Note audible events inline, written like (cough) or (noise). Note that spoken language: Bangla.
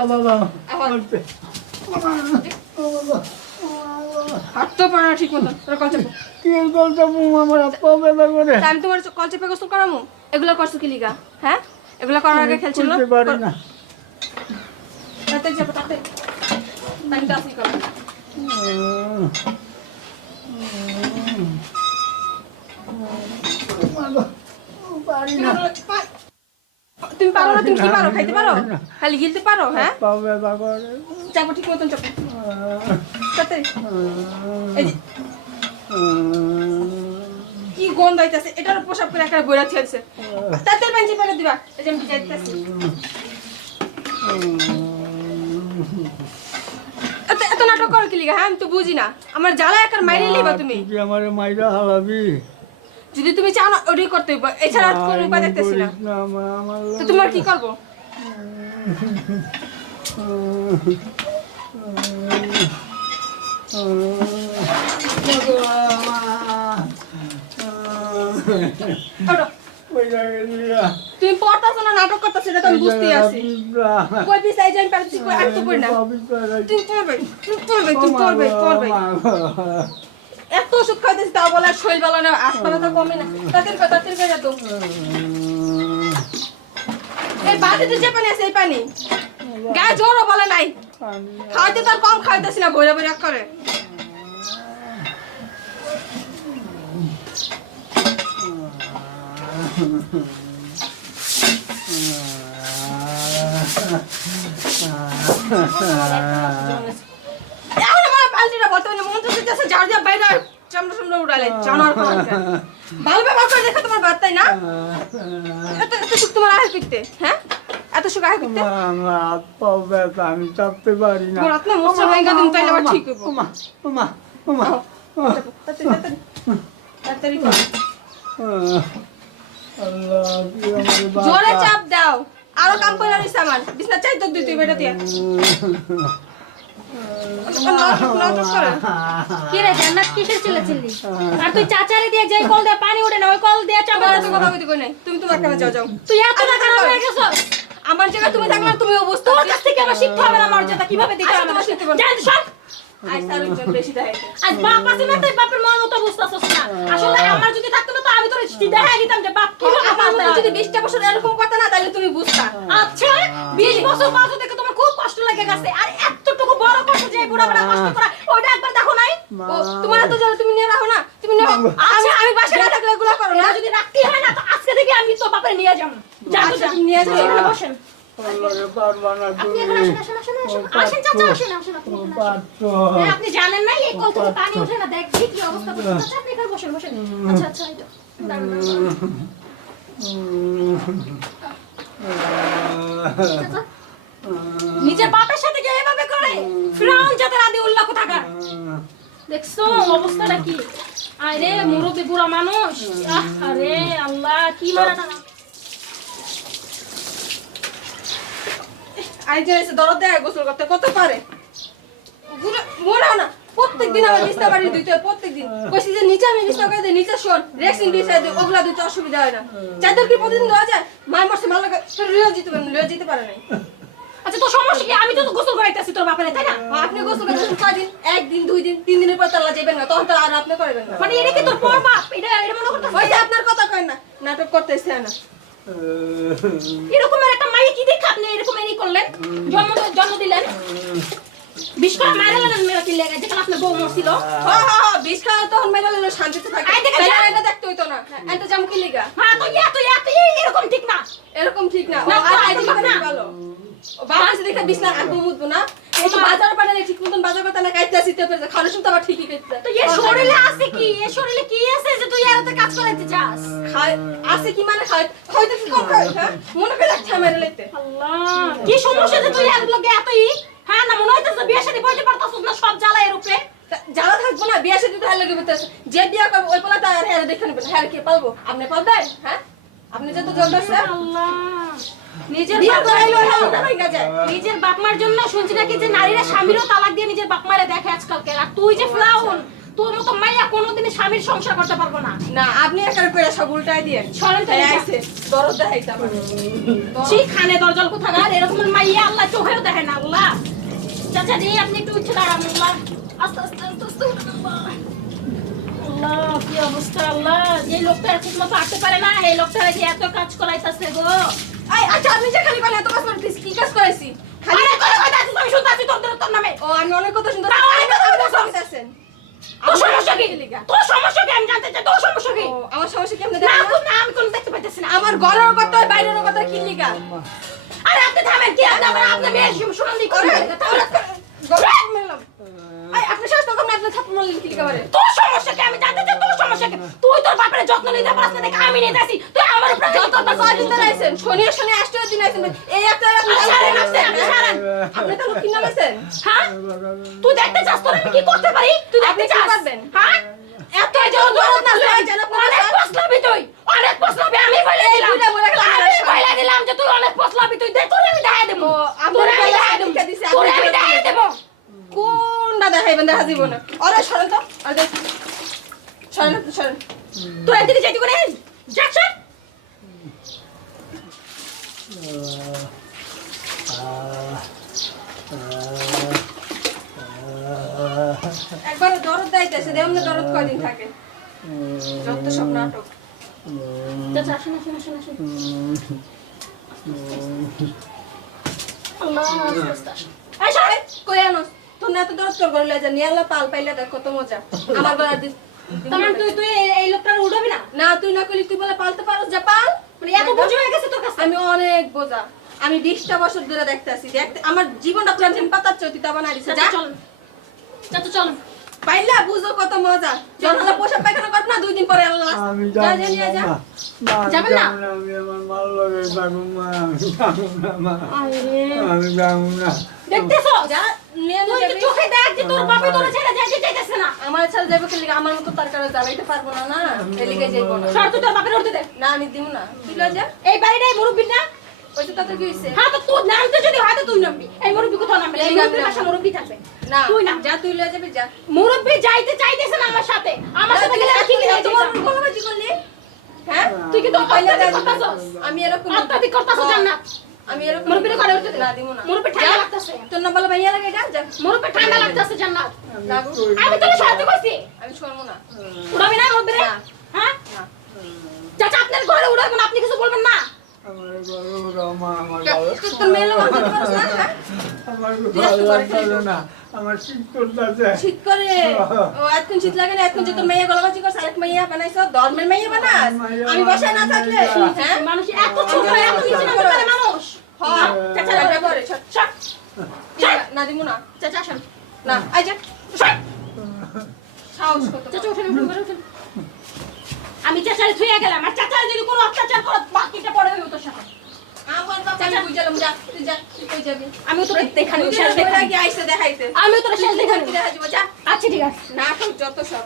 বাবা বাবা আমার বলতে বাবা বাবা হাঁটতেও পারে না ঠিক মতো তোর কল চেপে কি বলতে আমার পা ব্যথা করে আমি তোমার কল চেপে গোসল করামু এগুলো করছ কি লিগা হ্যাঁ এগুলো করার আগে খেলছিল না তাতে যাব তাতে টাইম তো করো পারি না তুমি পারো না তুমি কি পারো? খাইতে পারো? খালি গিলতে পারো হ্যাঁ? পা ব্যথা করে চাপো ঠিক মতন চাপো তাড়াতাড়ি যে। কি গন্ধ হইতাছে এটার পোশাক করে একটা বইরা ছেড়ছে তাড়াতাড়ি পাঞ্চি ফেলে দিবা এই যে আমি যাইতেছি এত নাটক করো কি লিগা হ্যাঁ? আমি তো বুঝি না। আমার জ্বালা একার মাইরে লিবা তুমি। তুই আমার মাইরা হারাবি যদি তুমি চাও না ওটাই করতে হইব। এছাড়া আর কোনো উপায় দেখতেছি না। তো তোমার কি করব? তুমি পড়তাছো না নাটক করতেছো এটা তো আমি বুঝতেই আছি। কই পিস এই যে আমি পারছি কই আর তো পড়ি না? তুমি পড়বে তুমি পড়বে তুমি পড়বে পড়বে। এত ওষুধ খাইতেছি তাও বলে শরীর ভালো না আসপালা তো কমে না। কর, তাড়াতাড়ি করে তো এই বাটিতে যে পানি আছে এই পানি। গায়ে জোরও বলে নাই। খাইতে তো আর কম খাইতেছি না বইরা বইরা করে। (laughs) এখন বালতিটা বর্তমানে মন্ত্র দিতেছে ঝাড় দিয়ে বাইরে চামড়া চামড়া উড়ালে জানার ভালো ব্যবহার করে দেখো তোমার বার্তাই না? এত এত সুখ তোমার আহে করতে হ্যাঁ? এত সুখ আহে করতে ব্যথা আমি চাপতে পারি না। তোমার আপনার মোচা ভেঙে দিন তাইলে আবার ঠিক ওমা ওমা ওমা তাড়াতাড়ি আমার জোরে চাপ দাও। আরও কাম করে আনিস আমার। বিছনা চাই তো দুই তুই বেটা দিয়ে। কি রে জান্নাত কিসের চিল্লা আর তুই চাচারে দিয়ে যাই কল দিয়ে পানি ওঠে না ওই কল দিয়ে চাপা কথা বলতে কই নাই? তুমি তোমার কামে যাও যাও। তুই এত না খারাপ হয়ে গেছ। আমার জায়গায় তুমি থাকলে তুমি অবস্থা তোর কাছ থেকে আমার শিখতে হবে না মর্যাদা। কীভাবে দিতে আচ্ছা, হবে তোমার শিখতে পারব। জান সব। আজ তার বেশি দেখাইতে। আজ বাপ আছে না তুই বাপের মন মতো বুঝতাছস না। আসলে আমার যদি থাকতো না তো আমি দেখা দিতাম যে বাপ কীভাবে আমার মনে যদি হয়। বিশটা বছর এরকম করতে না তাহলে তুমি বুঝতা। আচ্ছা বিশ বছর বাজু দেখে তোমার খুব কষ্ট লেগে গেছে। আর এতটুকু বড় কষ্ট যে বুড়া বুড়া কষ্ট করা ওইটা একবার দেখো নাই? তোমার এত জ্বালা তুমি নিয়ে রাখো না তুমি নিয়ে রাখো। আমি আমি না থাকলে এগুলো করো না। যদি রাখতে হয় না তো আজকে থেকে আমি তো বাপের নিয়ে যাব। যা তো আচ্ছা, নিয়ে যাও। এখানে বসেন। আপনি হ্যাঁ, আপনি জানেন না এই কল পানি ওঠে না দেখ ঠিক কি অবস্থা। আচ্ছা আপনি বসেন বসেন। আচ্ছা আচ্ছা নিজের বাপের সাথে যে এভাবে করে? জাতের আদি থাকার দেখছ অবস্থাটা কি? আরে মুরব্বী বুড়া মানুষ। আরে আল্লাহ, কি মারা আরেকজন এসে দরদ দেয় গোসল করতে, কত পারে? মনে না। প্রত্যেক দিন আমার বিছনা বাড়ি দিতে হয় প্রত্যেক দিন কইছি যে নিচে আমি বিছনা করে দিই নিচে শোন রেক্সিন বিছাই দিই ওগুলা দিতে অসুবিধা হয় না। চাদর কি প্রতিদিন দেওয়া যায় মায়ের মাসে ভালো লাগে লিও জিতে পারেন লিও জিতে পারে নাই। আচ্ছা তোর সমস্যা কি? আমি তো গোসল করাইতেছি তোর বাপের তাই না? আপনি গোসল করতেছেন কয়দিন? একদিন দুই দিন তিন দিনের পর তাল্লা যাবেন না তখন তো আর আপনি করবেন না। মানে এটা কি তোর পর বাপ? এটা এটা মনে করতে ওই যে আপনার কথা কয় না নাটক করতেছে না। এরকমের একটা মাইয়ে কি দেখে আপনি? এরকম এরই করলেন? জন্ম জন্ম দিলেন? বিশ করে মারা গেলেন কি লেগে যেখানে আপনার বউ মরছিল। হা হা হা খাওয়া তখন মেরে নিলে শান্তিতে থাকে আই দেখে তাহলে এটা দেখতে হইতো না। এটা জাম কি লিগা হ্যাঁ তো ইয়া তো ইয়া তো এরকম ঠিক না। এরকম ঠিক না। না, আর না, আইডি না, ভালো। বাবা সে দেখে বিছনা আর মুদবো না। এই তো বাজার পাঠালে ঠিক মতন বাজার করতে কাইতে আসিতে পেরে খালি শুনতে আবার ঠিকই কাইতে তো এর শরীরে আছে কি? এর শরীরে কি আছে যে তুই এরতে কাজ করাইতে চাস? আছে কি মানে কি কম হ্যাঁ? মনে করে লইতে আল্লাহ কি সমস্যা যে তুই এর লগে এতই? হ্যাঁ না মনে হইতেছে বিয়ে শাদী বইতে পারতাছিস না সব জ্বালা এর উপরে। যারা থাকব না বিয়া সাথে তো হার লাগে যে বিয়া করব ওই পালা তার হ্যাঁ দেখে নেবেন হ্যাঁ কে পালবো? আপনি পালবেন? হ্যাঁ? আপনি যত জলদি আছে আল্লাহ। নিজের বিয়া করাইলো মায়ের হ্যাঁ নিজের জন্য শুনছি নাকি যে নারীরা স্বামীরও তালাক দিয়ে নিজের বাপ মারে দেখে আজকালকে। আর তুই যে ফ্লাউন তোর মতো মাইয়া কোনোদিনই স্বামীর সংসার করতে পারব না। না আপনি একার করে সব উল্টাই দিয়ে। সরেন তো। আইছে দরদ দেখাইতে আমার। সেই খানে দরজল কোথাকার? এরকম মাইয়া আল্লাহ চোখেও দেখে না আল্লাহ। চাচা আপনি একটু উঠে দাঁড়ান আল্লাহ। আস্তে আস্তে আস্তে আস্তে আল্লাহ। আল্লাহ কি অবস্থা আল্লাহ। যে লোকটা ঠিক মতো হাঁটতে পারে না এই লোকটা যে এত কাজ করাইতাছে গো। আই আচ্ছা আপনি যে খালি বলেন এত কাজ করতেছি কি কাজ করেছি খালি আরে কথা আছিস শুনতে আছি তোর তোর নামে। ও আমি অনেক কথা শুনতে না, অনেক কথা শুনতেছেন তোর সমস্যা কি? তোর সমস্যা কি? আমি জানতে চাই তোর সমস্যা কি? আমার সমস্যা কি? না আমি কোনো দেখতে পাইতেছি না। আমার গলার কথা বাইরের কথা কি লিগা? তুই তোর বাপের যত্ন নিতে পারছ না দেখে আমি নিতে আসি। তুই আমার উপরে যত তো কয়দিন ধরে আইছেন শনি শনি আষ্টে দিন আইছেন এই একটা আপনি ছাড়েন, ছাড়েন, ছাড়েন। আপনি তো লক্ষ্মী নামেছেন হ্যাঁ? তুই দেখতে চাস তোর আমি কি করতে পারি? তুই দেখতে আপনি চাস? হ্যাঁ? এত যে দরদ না লয় অনেক পছলাবি তুই অনেক পছলাবি আমি বলে দিলাম। আমি বলে দিলাম যে তুই অনেক পছলাবি তুই দে তোর আমি দেখাই দেব। ও, আমি দেখাই দেব। তোর আমি দেখাই দেব। কোনটা দেখাইবেন দেখা দিব না আরে সরেন তো আরে দেখ। সরেন সরেন। তোর এদিকে যেতে করে একবার দরদ দাইতেছে দেহ না দরদ কয়দিন থাকে? যত সব নাটক। চাচা আসুন আসুন আসুন আসুন। আল্লাহ আস্তে আস্তে এই সর। এই, কই আনো তোর না এত দরদ কর গরলে যা আল্লাহ পাল পাইলে দেখ কত মজা। আমার গলার দিস। তার তুই তুই এই- এই লোকটার উঠাবি না? না তুই না করলি তুই বলে পালতে পারো যা পাল। মানে এত বোঝা হয়ে গেছে তোর কাছে? আমি অনেক বোঝা। আমি বিশটা বছর ধরে দেখতে আসি দেখতে আমার জীবনটা পুরো পাতার চৌতিতা বানাই দিছে যা। চাচা চল। পাইলা বুঝো কত মজা। যখন পোশাক পায়খানা করবে না দুই দিন পরে আল্লাহ। আমি যা যাব যা নিয়ে যা। না। যাবেন না? আমি আমার মাল লগে যাব মা আমি যাব না মা। আরে। আমি যাব না। দেখতেছো? যা নিয়ে তুই তো চোখে দেখ। যে তোর বাপে তোর ছেড়ে যাইতে চাইতেছে না? আমার ছেলে যাবে কেন আমার মতো তার কারণে পারব না না? এলিগে যাইবো না। সর তুই তোর বাপের উঠতে দে। না আমি দিব না। তুই যা এই বাড়িটাই মুরব্বি না কি হইছে? হ্যাঁ তো তোর নামতে যদি হয় তো তুই নামবি এই মুরব্বি কোথাও নামবি? এই এই মুরব্বির নামবে পাশে না। মুরব্বি থাকবে। না তুই না। যা তুই লয়ে যাবি যা। মুরব্বি যাইতে চাইতেছে না আমার সাথে। আমার সাথে গেলে তুই ঠিক তোমার যাবে করলি হ্যাঁ তুই কিন্তু পাইলে অত্যাধিক করতাছস। আমি এরকম অত্যাধিক করতাছস হ্যাঁ। জান্নাত। আমি এরকম মুরব্বির ঘরে উঠতে না দিব না। মুরব্বি ঠান্ডা লাগতেছে। তোর না বলে ভাইয়া লাগে যা যা। মুরব্বি ঠান্ডা লাগতেছে জান্নাত। আমি তোর সাথে কইছি আমি শুনব না। উড়াবি না মুরব্বি হ্যাঁ? চাচা আপনার ঘরে উড়াবেন আপনি কিছু বলবেন না? আমার আমার ভালো না? হ্যাঁ? আমার শীত করতেছে শীত করে? ও এখন শীত লাগে না এখন যে তোর মেয়ে গলাবাজি করছে আরেক মেয়ে বানাইছো ধর্মের মেয়ে বানাস? আমি বাসায় না থাকলে? হ্যাঁ? মানুষ এত ছোট এত নিচে নামতে পারে মানুষ। হ্যাঁ চাচা চাচা লাগবে করে না দিব না। চাচা আসেন। না আই যা সর সাহস কত চাচা উঠেন উঠেন উঠেন আমি চাচারে থুয়ে গেলাম আর চাচারে যদি কোনো অত্যাচার করো বাকিটা পড়ে হইব তোর সাথে আমার বাবা আমি তোরা তুই যাবি? আমিও তোর দেখানি আমি শেষ দেখাইতে। আমিও তোরা শেষ দেখানি। দেখা যাব যা। আচ্ছা ঠিক আছে। না নাটক যত সব।